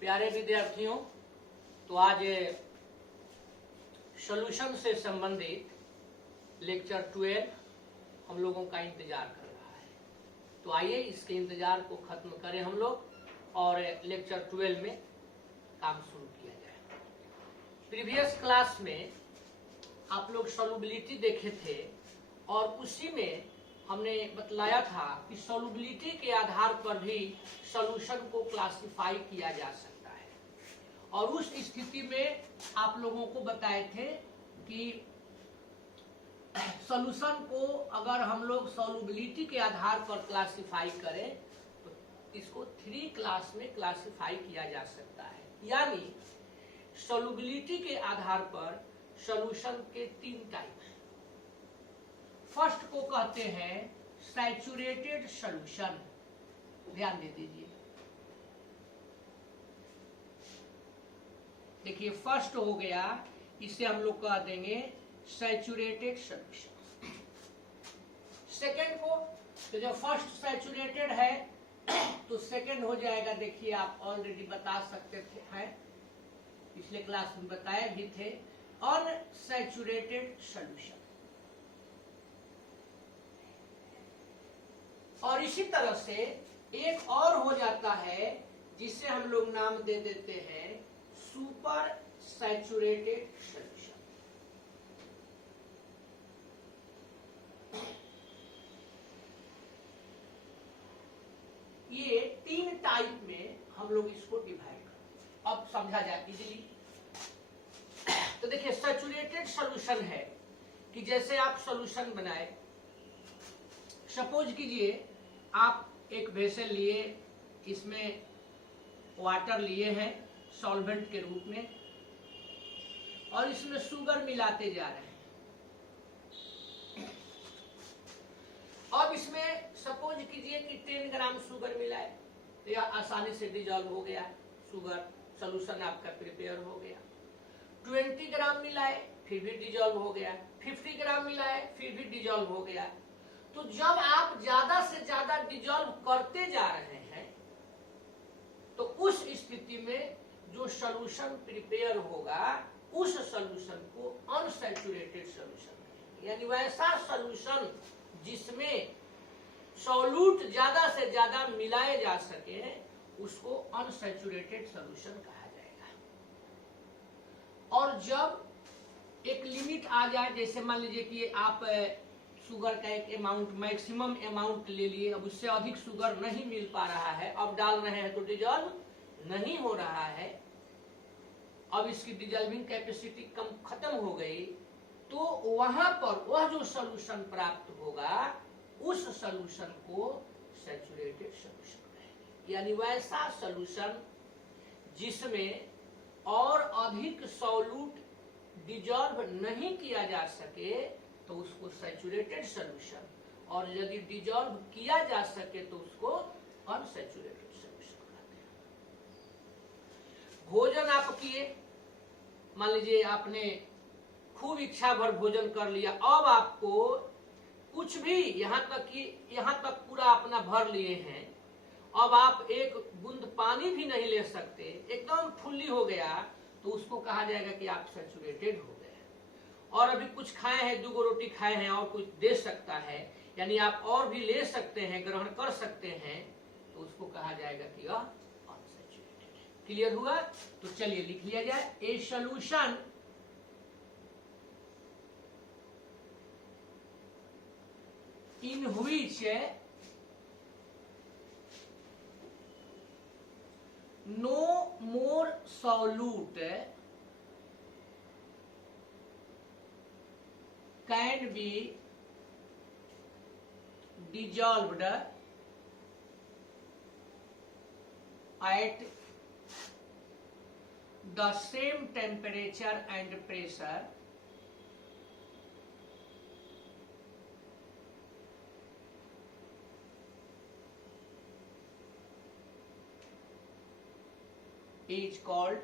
प्यारे विद्यार्थियों, तो आज सॉल्यूशन से संबंधित लेक्चर 12 हम लोगों का इंतजार कर रहा है। तो आइए इसके इंतजार को खत्म करें हम लोग और लेक्चर 12 में काम शुरू किया जाए। प्रीवियस क्लास में आप लोग सॉल्युबिलिटी देखे थे और उसी में हमने बतलाया था कि सॉल्युबिलिटी के आधार पर भी सॉल्यूशन को क्लासिफाई किया जा सकता है। और उस स्थिति में आप लोगों को बताए थे कि सॉल्यूशन को अगर हम लोग सॉल्युबिलिटी के आधार पर क्लासिफाई करें तो इसको 3 क्लास में क्लासिफाई किया जा सकता है। यानी सॉल्युबिलिटी के आधार पर सॉल्यूशन के 3 टाइप हैं। फर्स्ट को कहते हैं सैचुरेटेड सॉल्यूशन, ध्यान दे दीजिए। देखिए फर्स्ट हो गया, इसे हम लोग कह देंगे सैचुरेटेड सॉल्यूशन। सेकेंड को तो जब फर्स्ट सैचुरेटेड है तो सेकेंड हो जाएगा, देखिए आप ऑलरेडी बता सकते थे, हैं पिछले क्लास में बताए भी थे, अनसैचुरेटेड सॉल्यूशन। और इसी तरह से एक और हो जाता है जिसे हम लोग नाम दे देते हैं सुपर सैचुरेटेड सॉल्यूशन। ये 3 टाइप में हम लोग इसको डिवाइड करते हैं। अब समझा जाए इजीली। तो देखिए सैचुरेटेड सॉल्यूशन है कि जैसे आप सॉल्यूशन बनाए, सपोज कीजिए आप एक वेसल लिए, इसमें वाटर लिए हैं सॉल्वेंट के रूप में और इसमें शुगर मिलाते जा रहे हैं। अब इसमें सपोज कीजिए कि 10 ग्राम शुगर मिलाए तो यह आसानी से डिजॉल्व हो गया, शुगर सॉल्यूशन आपका प्रिपेयर हो गया। 20 ग्राम मिलाए फिर भी डिजॉल्व हो गया, 50 ग्राम मिलाए फिर भी डिजॉल्व हो गया। तो जब आप ज्यादा से ज्यादा डिजॉल्व करते जा रहे हैं तो उस स्थिति में जो सॉल्यूशन प्रिपेयर होगा उस सॉल्यूशन को अनसैचुरेटेड सॉल्यूशन, यानी वैसा सॉल्यूशन जिसमें सॉल्यूट ज्यादा से ज्यादा मिलाए जा सके उसको अनसैचुरेटेड सॉल्यूशन कहा जाएगा। और जब एक लिमिट आ जाए, जैसे मान लीजिए कि आप शुगर का एक अमाउंट, मैक्सिमम अमाउंट ले लिए, अब उससे अधिक शुगर नहीं मिल पा रहा है, अब डाल रहे हैं तो डिजॉल्व नहीं हो रहा है, अब इसकी डिजॉल्विंग कैपेसिटी कम खत्म हो गई, तो वहां पर वह जो सॉल्यूशन प्राप्त होगा उस सॉल्यूशन को सैचुरेटेड सॉल्यूशन कहेंगे। यानी वैसा सॉल्यूशन जिसमें और अधिक सॉल्यूट डिजॉल्व नहीं किया जा सके तो उसको सैचुरेटेड सॉल्यूशन, और यदि डिजॉल्व किया जा सके तो उसको अनसैचुरेटेड सॉल्यूशन कहते हैं। भोजन आप किए, मान लीजिए आपने खूब इच्छा भर भोजन कर लिया, अब आपको कुछ भी यहाँ तक पूरा अपना भर लिए हैं, अब आप एक बूंद पानी भी नहीं ले सकते, एकदम फुल्ली हो गया, तो उसको कहा जाएगा कि आप सैचुरेटेड हो गए। और अभी कुछ खाए हैं, 2 रोटी खाए हैं और कुछ दे सकता है, यानी आप और भी ले सकते हैं, ग्रहण कर सकते हैं, तो उसको कहा जाएगा कि यह अनसैचुरेटेड है। क्लियर हुआ? तो चलिए लिख लिया जाए, a solution in which no more solute can be dissolved at the same temperature and pressure is called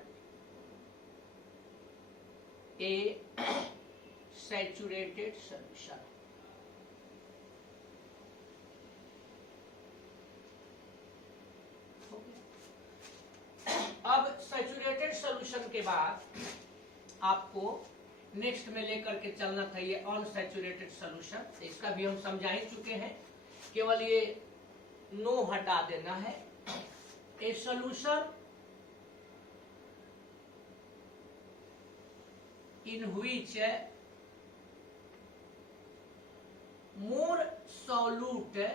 a saturated solution. अब सॉल्यूशन के बाद आपको नेक्स्ट में लेकर के चलना था ये अनसैचुरेटेड सॉल्यूशन। इसका भी हम समझा ही चुके हैं, केवल ये नो हटा देना है। ए solution in which more solute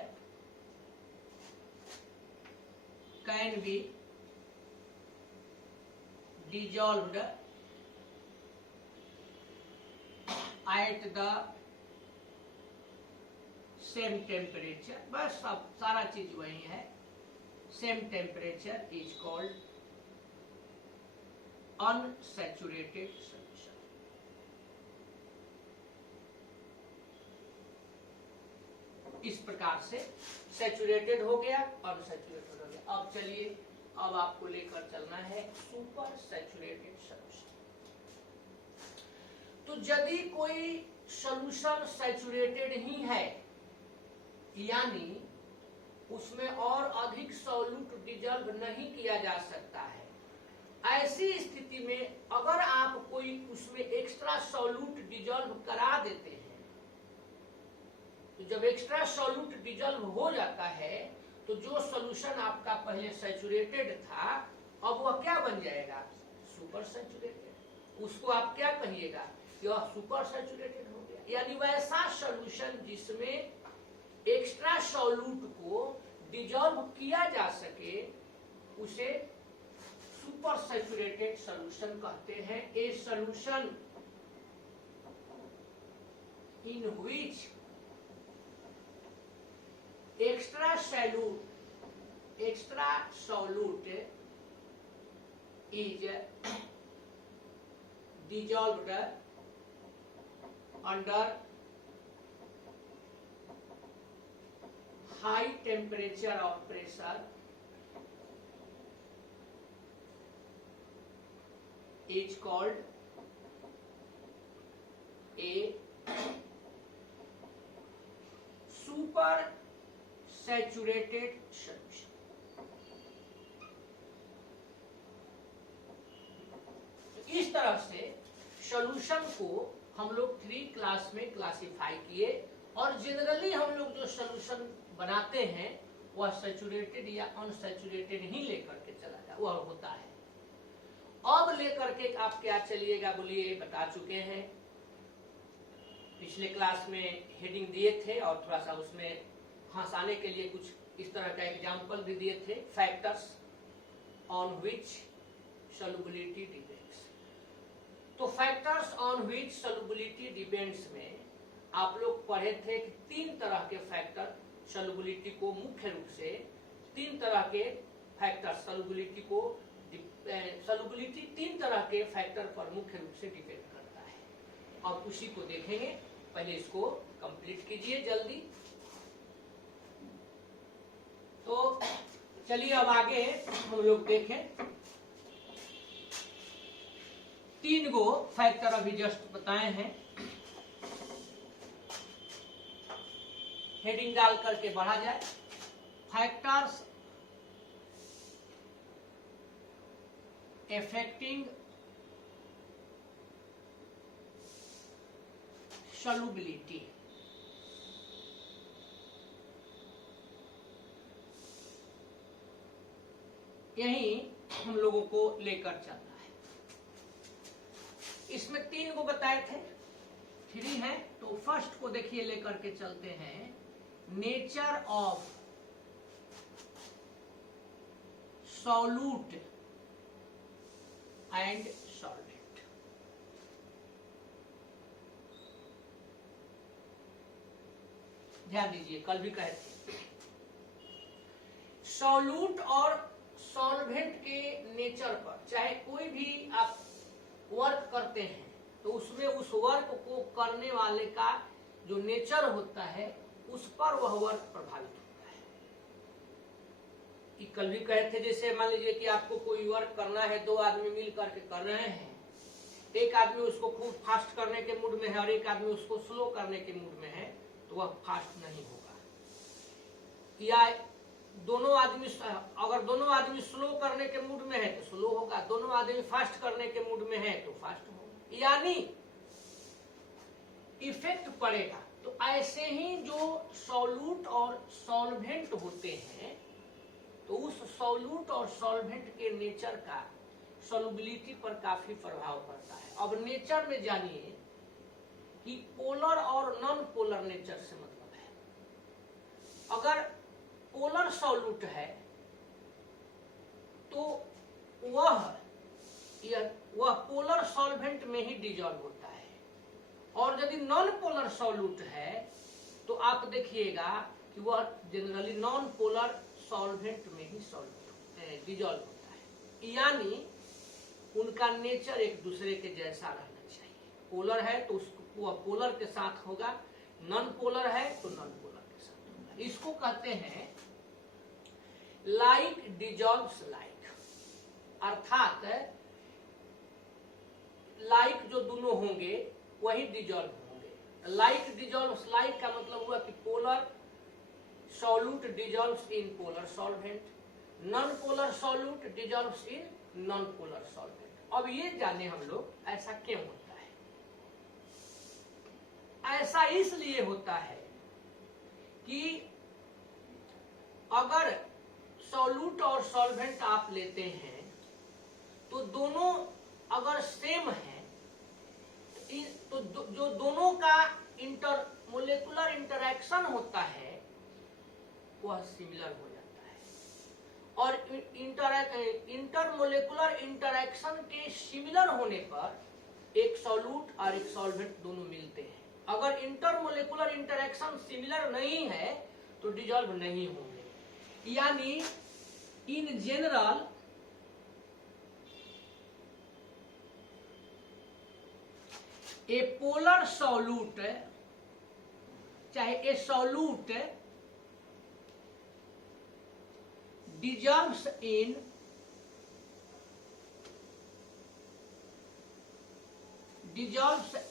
can be dissolved at the same temperature। बस अब सारा चीज वही है, same temperature is called unsaturated solution। इस प्रकार से सैचुरेटेड हो गया, अनसैचुरेटेड हो गया। अब चलिए, अब आपको लेकर चलना है सुपर सैचुरेटेड सॉल्यूशन। तो यदि कोई सॉल्यूशन सैचुरेटेड ही है, यानी उसमें और अधिक सॉल्यूट डिजॉल्व नहीं किया जा सकता है, ऐसी स्थिति में अगर आप कोई उसमें एक्स्ट्रा सॉल्यूट डिजॉल्व करा देते हैं, तो जब एक्स्ट्रा सॉल्यूट डिजॉल्व हो जाता है तो जो सॉल्यूशन आपका पहले सैचुरेटेड था अब वह क्या बन जाएगा? Super saturated. उसको आप क्या कहिएगा? यह सुपर सैचुरेटेड हो गया। यानी वैसा सॉल्यूशन जिसमें एक्स्ट्रा सॉल्यूट को डिजॉल्व किया जा सके उसे सुपर सैचुरेटेड सॉल्यूशन कहते हैं। ए solution in which extra solute is dissolved under high temperature of pressure is called a super saturated solution. इस तरह से सॉल्यूशन को हम लोग 3 क्लास में क्लासिफाई किए और जनरली हम लोग जो सॉल्यूशन बनाते हैं वह सैचुरेटेड या अनसैचुरेटेड ही लेकर के चला जाए वह होता है। अब लेकर के आप क्या चलिएगा, बोलिए, बता चुके हैं। पिछले क्लास में हेडिंग दिए थे और थोड़ा सा उसमें हंसाने के लिए कुछ इस तरह का एग्जाम्पल भी दिए थे, factors on which solubility depends. तो factors on which solubility depends में आप लोग पढ़े थे कि 3 तरह के फैक्टर सॉल्युबिलिटी को, मुख्य रूप से 3 तरह के फैक्टर सॉल्युबिलिटी 3 तरह के फैक्टर पर मुख्य रूप से डिपेंड करता है। अब उसी को देखेंगे, पहले इसको कंप्लीट कीजिए जल्दी। तो चलिए अब आगे हम लोग देखें। 3 गो फैक्टर अभी जस्ट बताए हैं, हेडिंग डाल करके बढ़ा जाए। Factors affecting solubility। यही हम लोगों को लेकर चलना है। इसमें 3 को बताए थे, 3 है। तो फर्स्ट को देखिए लेकर के चलते हैं, nature of solute and solvent. ध्यान दीजिए, कल भी कहे थे सॉल्यूट और सॉल्वेंट के नेचर पर, चाहे कोई भी आप वर्क करते हैं तो उसमें उस वर्क को करने वाले का जो नेचर होता है उस पर वह वर्क प्रभावित होता है। कि कल भी कहे थे, जैसे मान लीजिए कि आपको कोई वर्क करना है, 2 आदमी मिल करके कर रहे हैं, एक आदमी उसको खूब फास्ट करने के मूड में है और एक आदमी उसको स्लो करने के मूड में है, तो वह फास्ट नहीं होगा। या दोनों आदमी अगर अगर दोनों आदमी स्लो करने के मूड में है तो स्लो होगा, दोनों आदमी फास्ट करने के मूड में है तो फास्ट होगा, यानी इफेक्ट पड़ेगा। तो ऐसे ही जो सॉल्यूट और सॉल्वेंट होते हैं, तो उस सॉल्यूट और सॉल्वेंट के नेचर का सॉल्युबिलिटी पर काफी प्रभाव पड़ता है। अब नेचर में जानिए कि पोलर और नॉन पोलर नेचर से मतलब है। अगर पोलर सॉल्यूट है तो वह पोलर सॉल्वेंट में ही डिजॉल्व होता है, और यदि नॉन पोलर सॉल्यूट है तो आप देखिएगा कि वह जनरली नॉन पोलर सॉल्वेंट में ही डिजॉल्व होता है, यानी उनका नेचर एक दूसरे के जैसा रहना चाहिए। पोलर है तो वह पोलर के साथ होगा, नॉन पोलर है तो नॉन पोलर के साथ होगा। इसको कहते हैं लाइक डिजॉल्व्स लाइक, अर्थात लाइक जो दोनों होंगे वही डिजॉल्व होंगे। लाइक डिजॉल्व्स लाइक का मतलब हुआ कि polar solute dissolves in polar solvent, non polar solute dissolves in non polar solvent. अब ये जाने हम लोग ऐसा क्यों होता है। ऐसा इसलिए होता है कि अगर सॉल्यूट और सॉल्वेंट आप लेते हैं तो दोनों अगर सेम है तो जो दोनों का मोलेकुलर इंटरैक्शन होता है वह सिमिलर हो जाता है, और इंटरमोलेकुलर इंटरैक्शन के सिमिलर होने पर एक सॉल्यूट और एक सॉल्वेंट दोनों मिलते हैं। अगर इंटरमोलेकुलर इंटरैक्शन सिमिलर नहीं है तो डिजॉल्व नहीं होंगे, यानी in general a polar solute चाहे a solute dissolves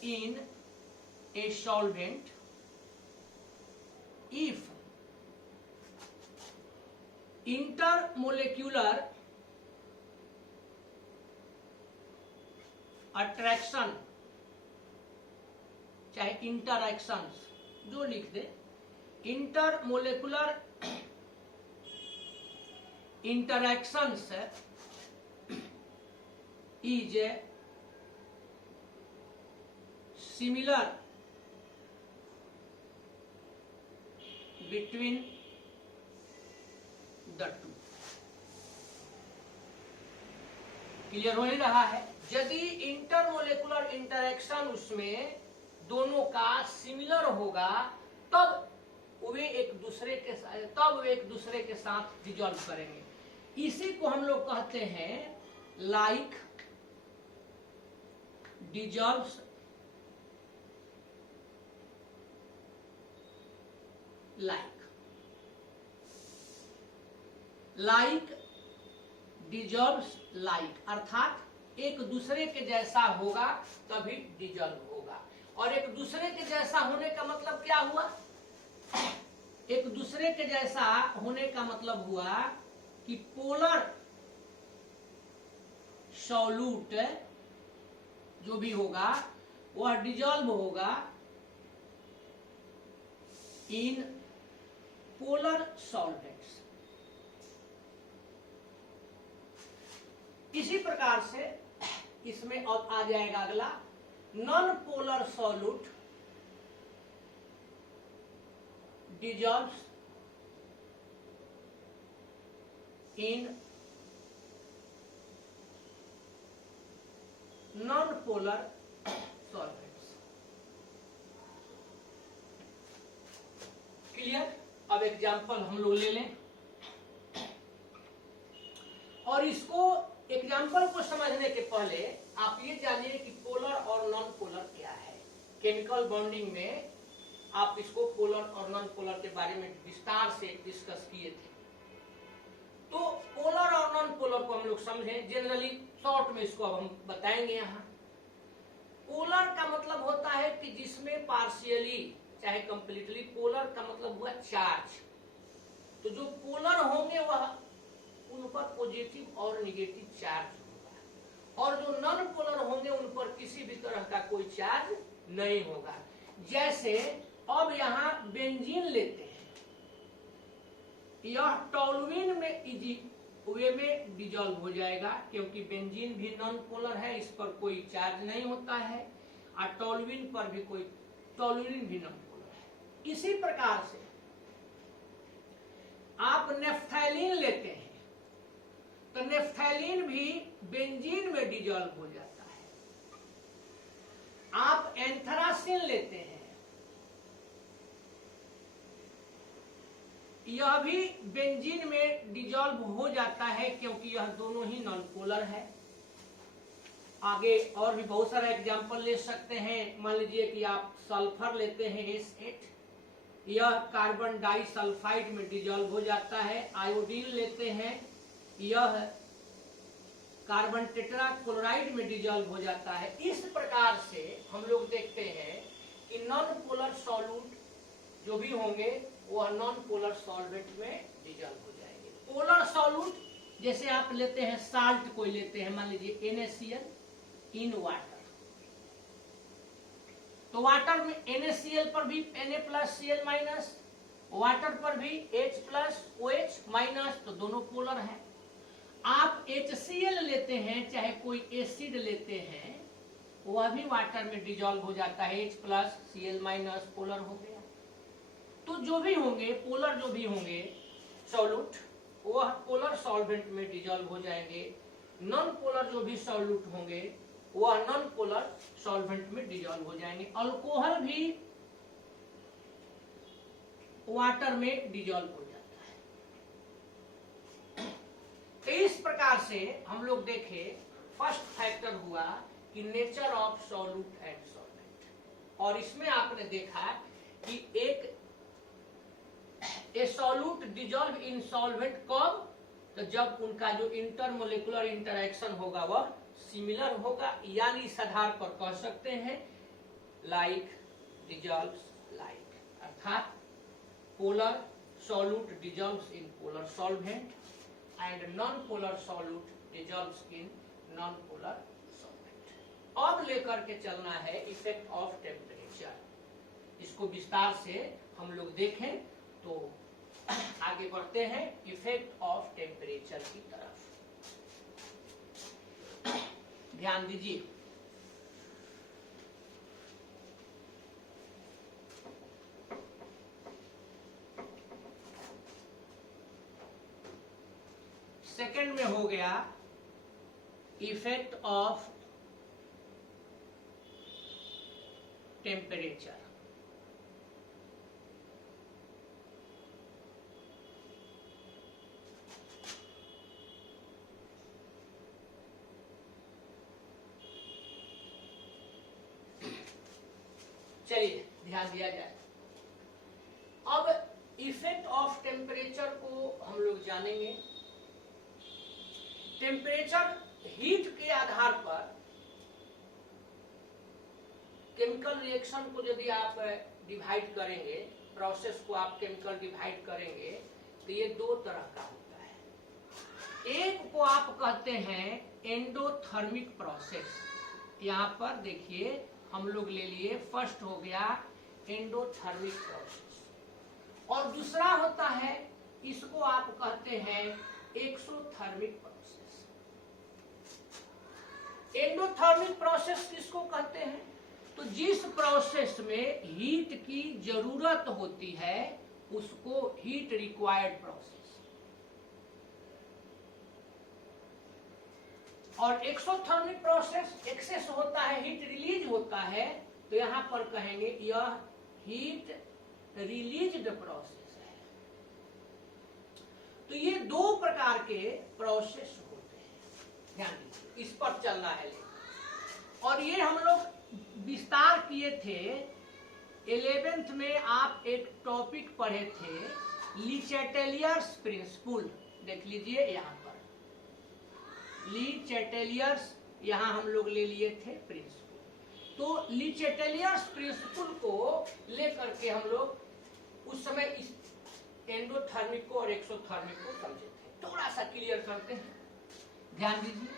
in a solvent if intermolecular attraction चाहे इंटरैक्शंस जो लिख दे, intermolecular interactions is similar between the two। Clear हो ही रहा है। यदि इंटरमोलेकुलर इंटरैक्शन उसमें दोनों का सिमिलर होगा तब वे एक दूसरे के साथ डिजॉल्व करेंगे। इसी को हम लोग कहते हैं like dissolves like, like dissolves like, अर्थात एक दूसरे के जैसा होगा तभी डिजॉल्व होगा। और एक दूसरे के जैसा होने का मतलब क्या हुआ? एक दूसरे के जैसा होने का मतलब हुआ कि पोलर सॉल्यूट जो भी होगा वह डिजॉल्व होगा इन पोलर सॉल्वेंट्स। इसी प्रकार से इसमें और आ जाएगा अगला, non polar solute dissolves in non-polar solvents। Clear? अब एग्जांपल हम लोग ले लें और इसको एग्जांपल को समझने के पहले आप ये जानिए कि पोलर और नॉन पोलर क्या है। केमिकल बॉन्डिंग में आप इसको पोलर और नॉन पोलर के बारे में विस्तार से डिस्कस किए थे। तो पोलर और नॉन पोलर को हम लोग समझें, जनरली शॉर्ट में इसको अब हम बताएंगे। यहाँ पोलर का मतलब होता है कि जिसमें पार्शियली चाहे कंप्लीटली, पोलर का मतलब हुआ चार्ज। तो जो पोलर होंगे वह उन पर पॉजिटिव और नेगेटिव चार्ज होगा, और जो नॉन पोलर होंगे उन पर किसी भी तरह का कोई चार्ज नहीं होगा। जैसे अब यहाँ बेंजीन लेते हैं, यह टॉलुइन में इजी वे में डिजॉल्व हो जाएगा, क्योंकि बेंजीन भी नॉन पोलर है, इस पर कोई चार्ज नहीं होता है, और टॉलुइन पर भी कोई, टॉलुइन भी नॉन पोलर है। इसी प्रकार से आप नेफ्थैलीन लेते हैं, तो नेफ्थैलीन भी बेंजीन में डिजॉल्व हो जाता है। आप एंथ्रासिन लेते हैं, यह भी बेंजीन में डिजॉल्व हो जाता है, क्योंकि यह दोनों ही नॉन पोलर है। आगे और भी बहुत सारा एग्जांपल ले सकते हैं। मान लीजिए कि आप सल्फर लेते हैं S8, यह कार्बन डाइसल्फाइड में डिजॉल्व हो जाता है। आयोडीन लेते हैं, यह कार्बन टेट्राक्लोराइड में डिजॉल्व हो जाता है। इस प्रकार से हम लोग देखते हैं कि नॉन पोलर सॉल्यूट जो भी होंगे वह नॉन पोलर सॉल्वेंट में डिजॉल्व हो जाएंगे। पोलर सॉल्यूट जैसे आप लेते हैं, साल्ट कोई लेते हैं, मान लीजिए NaCl इन वाटर, तो वाटर में NaCl पर भी Na+Cl-, वाटर पर भी H+OH-, तो दोनों पोलर है। आप HCl लेते हैं, चाहे कोई एसिड लेते हैं, वह भी वाटर में डिजॉल्व हो जाता है, H+Cl- पोलर हो गया। तो जो भी होंगे पोलर, जो भी होंगे सॉल्यूट, वह पोलर सॉल्वेंट में डिजॉल्व हो जाएंगे। नॉन पोलर जो भी सॉल्यूट होंगे वह नॉन पोलर सॉल्वेंट में डिजॉल्व हो जाएंगे। अल्कोहल भी वाटर में डिजॉल्व हो जाता है। तो इस प्रकार से हम लोग देखें, फर्स्ट फैक्टर हुआ कि nature of solute and solvent, और इसमें आपने देखा कि एक सॉल्यूट डिजॉल्व इन सॉल्वेंट कब, तो जब उनका जो इंटरमोलिकुलर इंटरेक्शन होगा वह सिमिलर होगा, यानी इस आधार पर कह सकते हैं लाइक डिजॉल्व्स लाइक, अर्थात polar solute dissolves in polar solvent and non polar solute dissolves in non polar solvent. अब लेकर के चलना है इफेक्ट ऑफ टेम्परेचर, इसको विस्तार से हम लोग देखें तो आगे बढ़ते हैं इफेक्ट ऑफ टेम्परेचर की तरफ। ध्यान दीजिए, सेकंड में हो गया इफेक्ट ऑफ टेम्परेचर। चलिए ध्यान दिया जाए। अब इफेक्ट ऑफ टेम्परेचर को हम लोग जानेंगे। टेम्परेचर हीट के आधार पर केमिकल रिएक्शन को यदि आप डिवाइड करेंगे, प्रोसेस को आप केमिकल डिवाइड करेंगे, तो ये दो तरह का होता है। एक को आप कहते हैं एंडोथर्मिक प्रोसेस। यहाँ पर देखिए हम लोग ले लिए, फर्स्ट हो गया एंडोथर्मिक प्रोसेस, और दूसरा होता है, इसको आप कहते हैं एक्सोथर्मिक प्रोसेस। एंडोथर्मिक प्रोसेस किसको कहते हैं? तो जिस प्रोसेस में हीट की जरूरत होती है उसको हीट रिक्वायर्ड प्रोसेस, और एक्सोथर्मिक प्रोसेस एक्सेस होता है, हीट रिलीज होता है, तो यहां पर कहेंगे यह हीट रिलीज्ड प्रोसेस है। तो ये दो प्रकार के प्रोसेस होते हैं, ध्यान दीजिए, इस पर चलना है। और ये हम लोग विस्तार किए थे 11th में। आप एक टॉपिक पढ़े थे ली चैटेलियर्स प्रिंसिपल, देख लीजिए यहाँ पर ली चैटेलियर्स, यहाँ हम लोग ले लिए थे प्रिंसिपल। तो ली चैटेलियर्स प्रिंसिपल को लेकर के हम लोग उस समय इस एंडोथर्मिक को और एक्सोथर्मिक को समझे थे। थोड़ा थोड़ा सा क्लियर करते हैं, ध्यान दीजिए।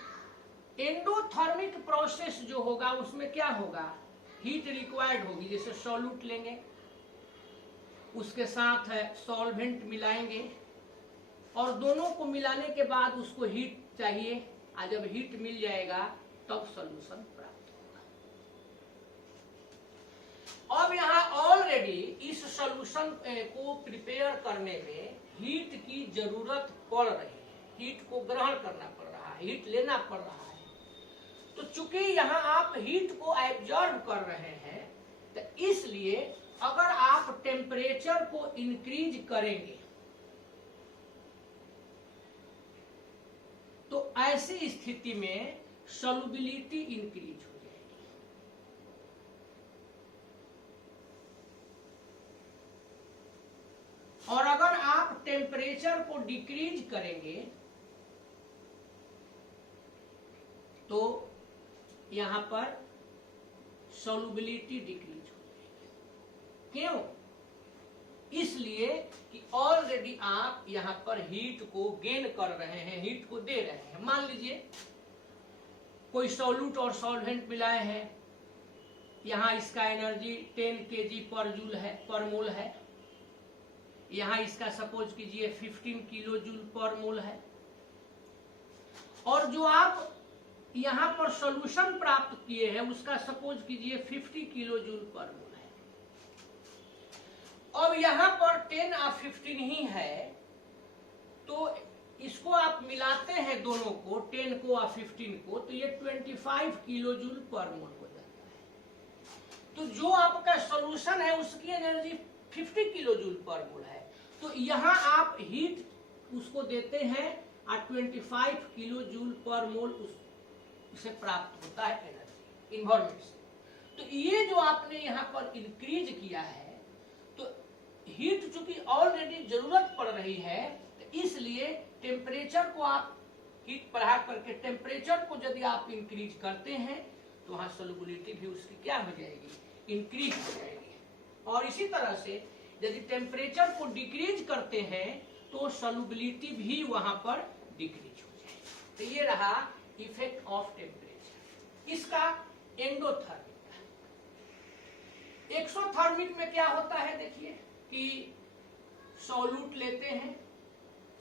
एंडोथर्मिक प्रोसेस जो होगा उसमें क्या होगा, हीट रिक्वायर्ड होगी। जैसे सॉल्यूट लेंगे, उसके साथ सॉल्वेंट मिलाएंगे और दोनों को मिलाने के बाद उसको हीट चाहिए, और जब हीट मिल जाएगा तब सॉल्यूशन प्राप्त होगा। अब यहाँ ऑलरेडी इस सॉल्यूशन को प्रिपेयर करने में हीट की जरूरत पड़ रही है, हीट को ग्रहण करना पड़ रहा है, हीट लेना पड़ रहा है। तो चूंकि यहाँ आप हीट को एब्जॉर्ब कर रहे हैं, तो इसलिए अगर आप टेम्परेचर को इंक्रीज करेंगे तो ऐसी स्थिति में सॉल्युबिलिटी इंक्रीज हो जाएगी। और अगर आप टेम्परेचर को डिक्रीज करेंगे तो यहां पर सॉल्युबिलिटी डिक्रीज हो जाएगी। क्यों? इसलिए कि ऑलरेडी आप यहां पर हीट को गेन कर रहे हैं, हीट को दे रहे हैं। मान लीजिए कोई सॉल्यूट और सॉल्वेंट मिलाए हैं, यहां इसका एनर्जी 10 kg पर जूल है, पर मोल है। यहां इसका सपोज कीजिए 15 किलो जूल पर मोल है। और जो आप यहां पर सॉल्यूशन प्राप्त किए हैं उसका सपोज कीजिए 50 किलो जूल पर मोल है। अब यहां पर 10 और 15 ही है, तो इसको आप मिलाते हैं दोनों को, 10 को और 15 को, तो ये 25 किलो जूल पर मोल हो जाता है। तो जो आपका सॉल्यूशन है उसकी एनर्जी 50 किलो जूल पर मोल है। तो यहां आप हीट उसको देते हैं और 25 किलो जूल पर मोल उसे प्राप्त होता है एनर्जी इन्वायरमेंट से। तो ये जो आपने यहाँ पर इंक्रीज किया है, तो हीट चूंकि ऑलरेडी जरूरत पड़ रही है, तो इसलिए टेम्परेचर को आप हीट बढ़ा करके टेम्परेचर को यदि आप इंक्रीज करते हैं तो वहां सॉल्युबिलिटी भी उसकी क्या हो जाएगी, इंक्रीज हो जाएगी। और इसी तरह से यदि टेम्परेचर को डिक्रीज करते हैं तो सॉल्युबिलिटी भी वहां पर डिक्रीज हो जाएगी। तो ये रहा इफेक्ट ऑफ टेम्परेचर, इसका एंडोथर्मिक। एक्सोथर्मिक में क्या होता है, देखिए कि सॉल्यूट लेते हैं,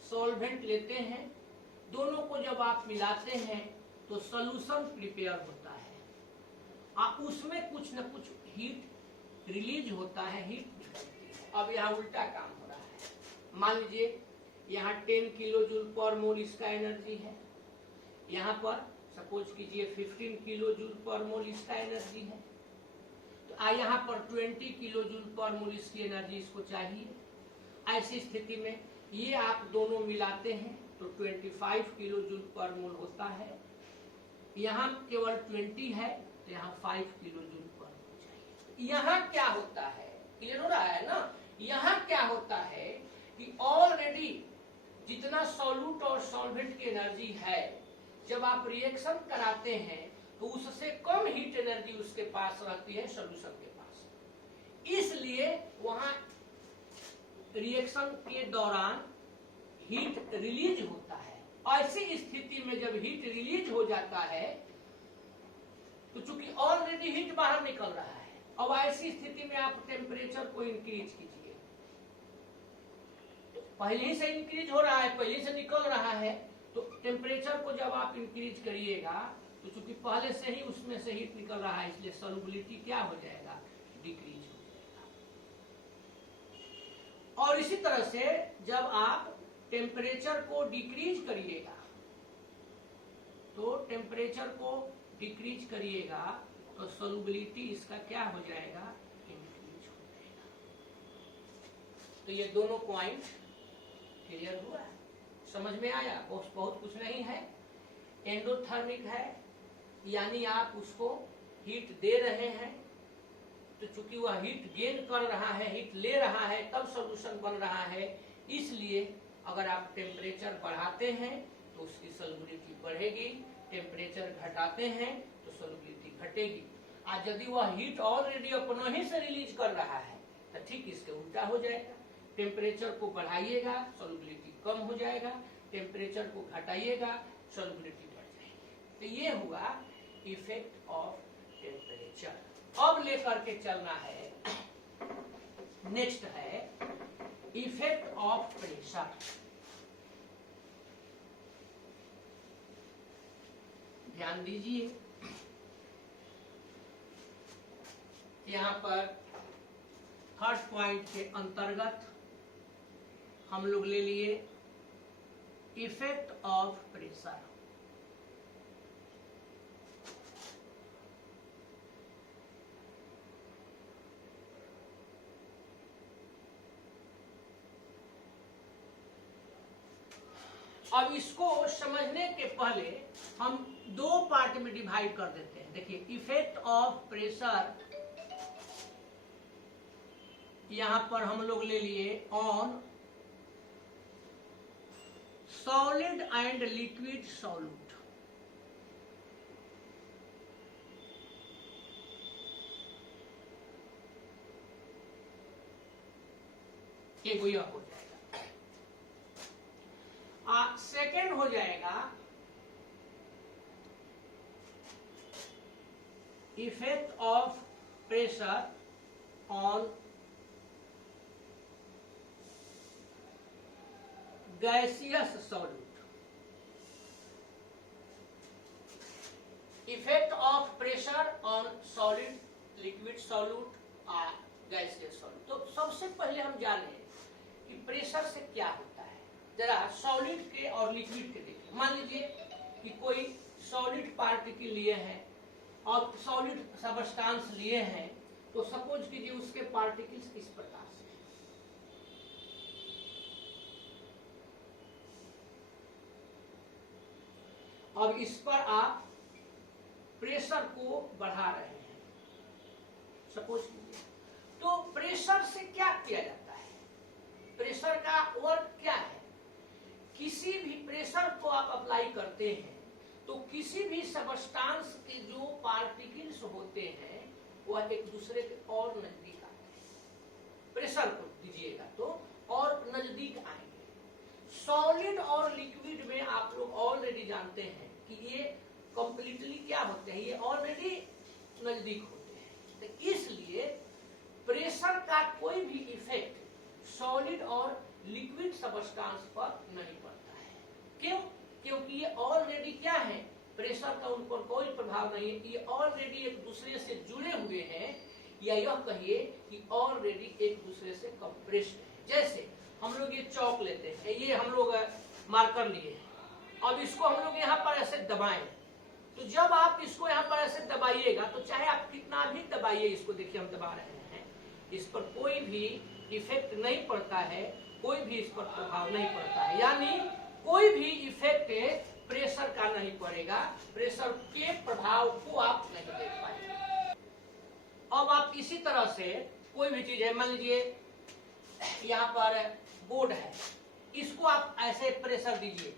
सॉल्वेंट लेते हैं, दोनों को जब आप मिलाते हैं तो सॉल्यूशन प्रिपेयर होता है और उसमें कुछ न कुछ हीट रिलीज होता है, हीट निकलती है। अब यहाँ उल्टा काम हो रहा है। मान लीजिए यहाँ 10 किलो जूल पर मोल इसका एनर्जी है, यहाँ पर सपोज कीजिए 15 किलो जूल पर मोल इसका एनर्जी है। तो यहाँ पर 20 किलो जूल पर मोल इसकी एनर्जी इसको चाहिए। ऐसी स्थिति में ये आप दोनों मिलाते हैं तो 25 किलो जूल पर मोल होता है। यहाँ केवल 20 है तो यहाँ 5 किलो जूल पर मोल चाहिए। यहाँ क्या होता है, क्लियर हो रहा है ना? यहाँ क्या होता है कि ऑलरेडी जितना सॉल्यूट और सॉल्वेंट की एनर्जी है, जब आप रिएक्शन कराते हैं तो उससे कम हीट एनर्जी उसके पास रहती है सॉल्यूशन के पास। इसलिए वहां रिएक्शन के दौरान हीट रिलीज होता है। ऐसी स्थिति में जब हीट रिलीज हो जाता है तो चूंकि ऑलरेडी हीट बाहर निकल रहा है, अब ऐसी स्थिति में आप टेम्परेचर को इंक्रीज कीजिए, तो पहले ही से इंक्रीज हो रहा है, पहले से निकल रहा है, तो टेम्परेचर को जब आप इंक्रीज करिएगा तो चूंकि पहले से ही उसमें से हीट निकल रहा है, इसलिए सॉल्युबिलिटी क्या हो जाएगा, डिक्रीज हो जाएगा। और इसी तरह से जब आप टेम्परेचर को डिक्रीज करिएगा, तो टेम्परेचर को डिक्रीज करिएगा तो सॉल्युबिलिटी इसका क्या हो जाएगा, इंक्रीज हो जाएगा। तो ये दोनों पॉइंट क्लियर हुआ है, समझ में आया? बहुत कुछ नहीं है। एंडोथर्मिक है यानी आप उसको हीट दे रहे हैं, तो चूंकि वह हीट गेन कर रहा है, हीट ले रहा है, तब सॉल्यूशन बन रहा है। इसलिए अगर आप टेम्परेचर बढ़ाते हैं तो उसकी सॉल्युबिलिटी बढ़ेगी, टेम्परेचर घटाते हैं तो सॉल्युबिलिटी घटेगी। आज यदि वह हीट ऑलरेडी अपना ही से रिलीज कर रहा है तो ठीक इसके उल्टा हो जाएगा। टेम्परेचर को बढ़ाइएगा, सॉल्युबिलिटी कम हो जाएगा, टेम्परेचर को घटाइएगा, सॉल्युबिलिटी बढ़ जाएगी। तो ये हुआ इफेक्ट ऑफ टेम्परेचर। अब लेकर के चलना है, नेक्स्ट है इफेक्ट ऑफ प्रेशर। ध्यान दीजिए, यहां पर फर्स्ट पॉइंट के अंतर्गत हम लोग ले लिए इफेक्ट ऑफ प्रेशर। अब इसको समझने के पहले हम दो पार्ट में डिवाइड कर देते हैं। देखिए, इफेक्ट ऑफ प्रेशर यहां पर हम लोग ले लिए on solid and liquid solute. एक यह हो जाएगा। सेकेंड हो जाएगा effect of pressure on gaseous solute. Effect of pressure on solid, liquid solute और गैसियस सॉल्यूट। तो सबसे पहले हम जाने कि प्रेशर से क्या होता है। जरा सॉलिड के और लिक्विड के देखिए। मान लीजिए कि कोई सॉलिड पार्टिकल लिए हैं और सॉलिड सबस्टांस लिए हैं, तो सपोज कीजिए उसके पार्टिकल्स इस प्रकार से, और इस पर आप प्रेशर को बढ़ा रहे हैं, सपोज कीजिए। तो प्रेशर से क्या किया जाता है, प्रेशर का वर्क क्या है। किसी भी प्रेशर को आप अप्लाई करते हैं तो किसी भी सबस्टांस के जो पार्टिकल्स होते हैं वह एक दूसरे के और नजदीक आते हैं। प्रेशर को दीजिएगा तो और नजदीक आएंगे। सॉलिड और लिक्विड में आप लोग ऑलरेडी जानते हैं कि ये कंप्लीटली क्या होते हैं, ये ऑलरेडी नजदीक होते हैं। तो इसलिए प्रेशर का कोई भी इफेक्ट सॉलिड और लिक्विड सबस्टांस पर नहीं पड़ता है। क्यों? क्योंकि ये ऑलरेडी क्या है, प्रेशर का उन पर कोई प्रभाव नहीं है। ये ऑलरेडी एक दूसरे से जुड़े हुए हैं, या यह कहिए कि ऑलरेडी एक दूसरे से कंप्रेस्ड है। जैसे हम लोग ये चौक लेते हैं, ये हम लोग मार्कर लिए हैं, अब इसको हम लोग यहाँ पर ऐसे दबाएं, तो जब आप इसको यहाँ पर ऐसे दबाइएगा तो चाहे आप कितना भी दबाइए, इसको देखिए हम दबा रहे हैं, इस पर कोई भी इफेक्ट नहीं पड़ता है, कोई भी इस पर प्रभाव नहीं पड़ता है। यानी कोई भी इफेक्ट प्रेशर का नहीं पड़ेगा, प्रेशर के प्रभाव को आप नहीं देख पाएंगे। अब आप इसी तरह से कोई भी चीज है, मान लीजिए यहाँ पर बोर्ड है, इसको आप ऐसे प्रेशर दीजिए,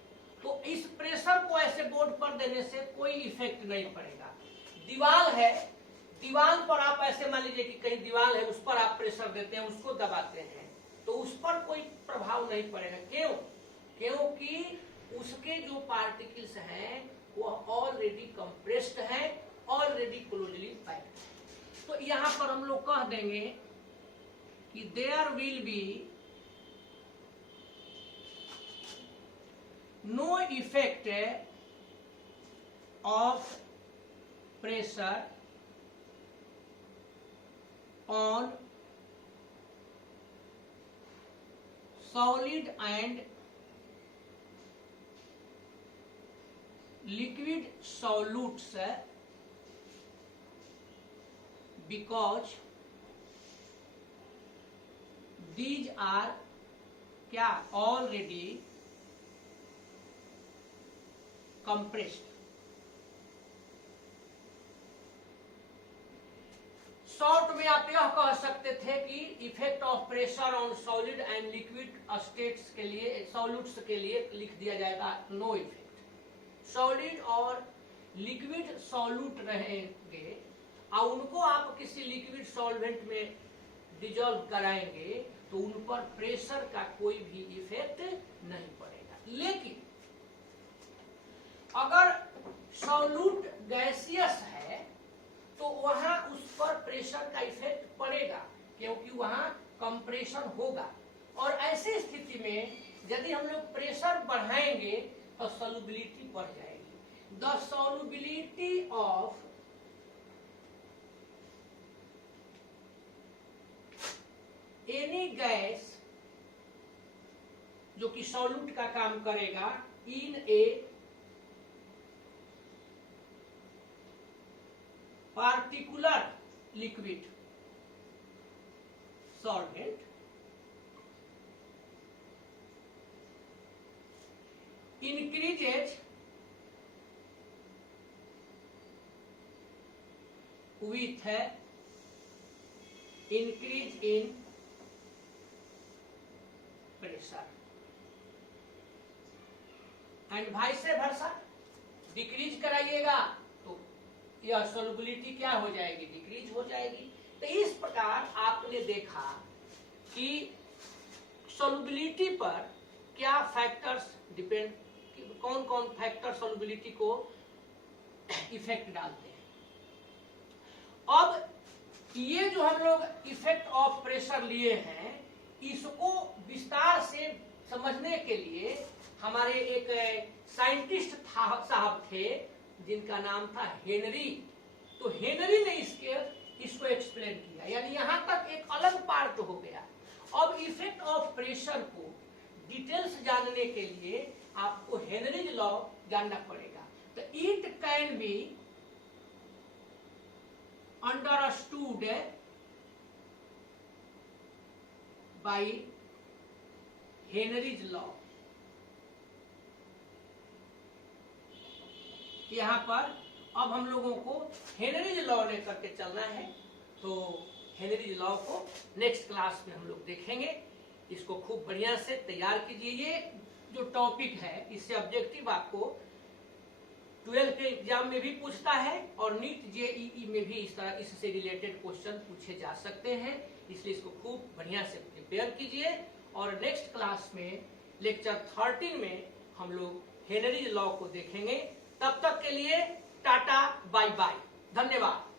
तो इस प्रेशर को ऐसे बोर्ड पर देने से कोई इफेक्ट नहीं पड़ेगा। दीवार है, दीवार पर आप ऐसे मान लीजिए कि कहीं दीवार है, उस पर आप प्रेशर देते हैं, उसको दबाते हैं, तो उस पर कोई प्रभाव नहीं पड़ेगा। क्यों? क्योंकि उसके जो पार्टिकल्स हैं वह ऑलरेडी कंप्रेस्ड है, ऑलरेडी क्लोजली पैक्ड है। तो यहां पर हम लोग कह देंगे कि there will be no effect of pressure on solid and liquid solutes because these are क्या already compressed। शॉर्ट में आप यह कह सकते थे कि effect of pressure on solid and liquid states के लिए, सॉल्यूट्स के लिए लिख दिया जाएगा नो इफेक्ट। सॉलिड और लिक्विड सॉल्यूट रहेंगे और उनको आप किसी लिक्विड सॉल्वेंट में डिजोल्व कराएंगे तो उन पर प्रेशर का कोई भी इफेक्ट नहीं पड़ेगा। लेकिन अगर सॉल्यूट गैसियस है तो वहां उस पर प्रेशर का इफेक्ट पड़ेगा, क्योंकि वहां कंप्रेशन होगा। और ऐसी स्थिति में यदि हम लोग प्रेशर बढ़ाएंगे तो सॉल्युबिलिटी बढ़ जाएगी। The solubility of any gas जो कि सॉल्यूट का काम करेगा in a particular liquid solvent increases with increase in pressure and vice versa। Decrease कराइएगा तो यह सॉल्युबिलिटी क्या हो जाएगी, डिक्रीज हो जाएगी। तो इस प्रकार आपने देखा कि सॉल्युबिलिटी पर क्या फैक्टर्स डिपेंड, कौन कौन फैक्टर सॉल्युबिलिटी को इफेक्ट डालते हैं। अब ये जो हम लोग इफेक्ट ऑफ प्रेशर लिए हैं, इसको विस्तार से समझने के लिए हमारे एक साइंटिस्ट साहब थे जिनका नाम था हेनरी। तो हेनरी ने इसको एक्सप्लेन किया, यानी यहां तक एक अलग पार्ट हो गया। अब इफेक्ट ऑफ प्रेशर को डिटेल्स जानने के लिए आपको हेनरीज लॉ जानना पड़ेगा। तो it can be understood by Henry's law. यहां पर अब हम लोगों को हेनरीज लॉ लेकर के चलना है। तो हेनरीज लॉ को नेक्स्ट क्लास में हम लोग देखेंगे। इसको खूब बढ़िया से तैयार कीजिए। ये जो टॉपिक है इससे ऑब्जेक्टिव आपको 12 के एग्जाम में भी पूछता है और नीट जेईई में भी इस तरह इससे रिलेटेड क्वेश्चन पूछे जा सकते हैं। इसलिए इसको खूब बढ़िया से प्रिपेयर कीजिए और नेक्स्ट क्लास में लेक्चर 13 में हम लोग हेनरीज लॉ को देखेंगे। तब तक के लिए टाटा बाय बाय, धन्यवाद।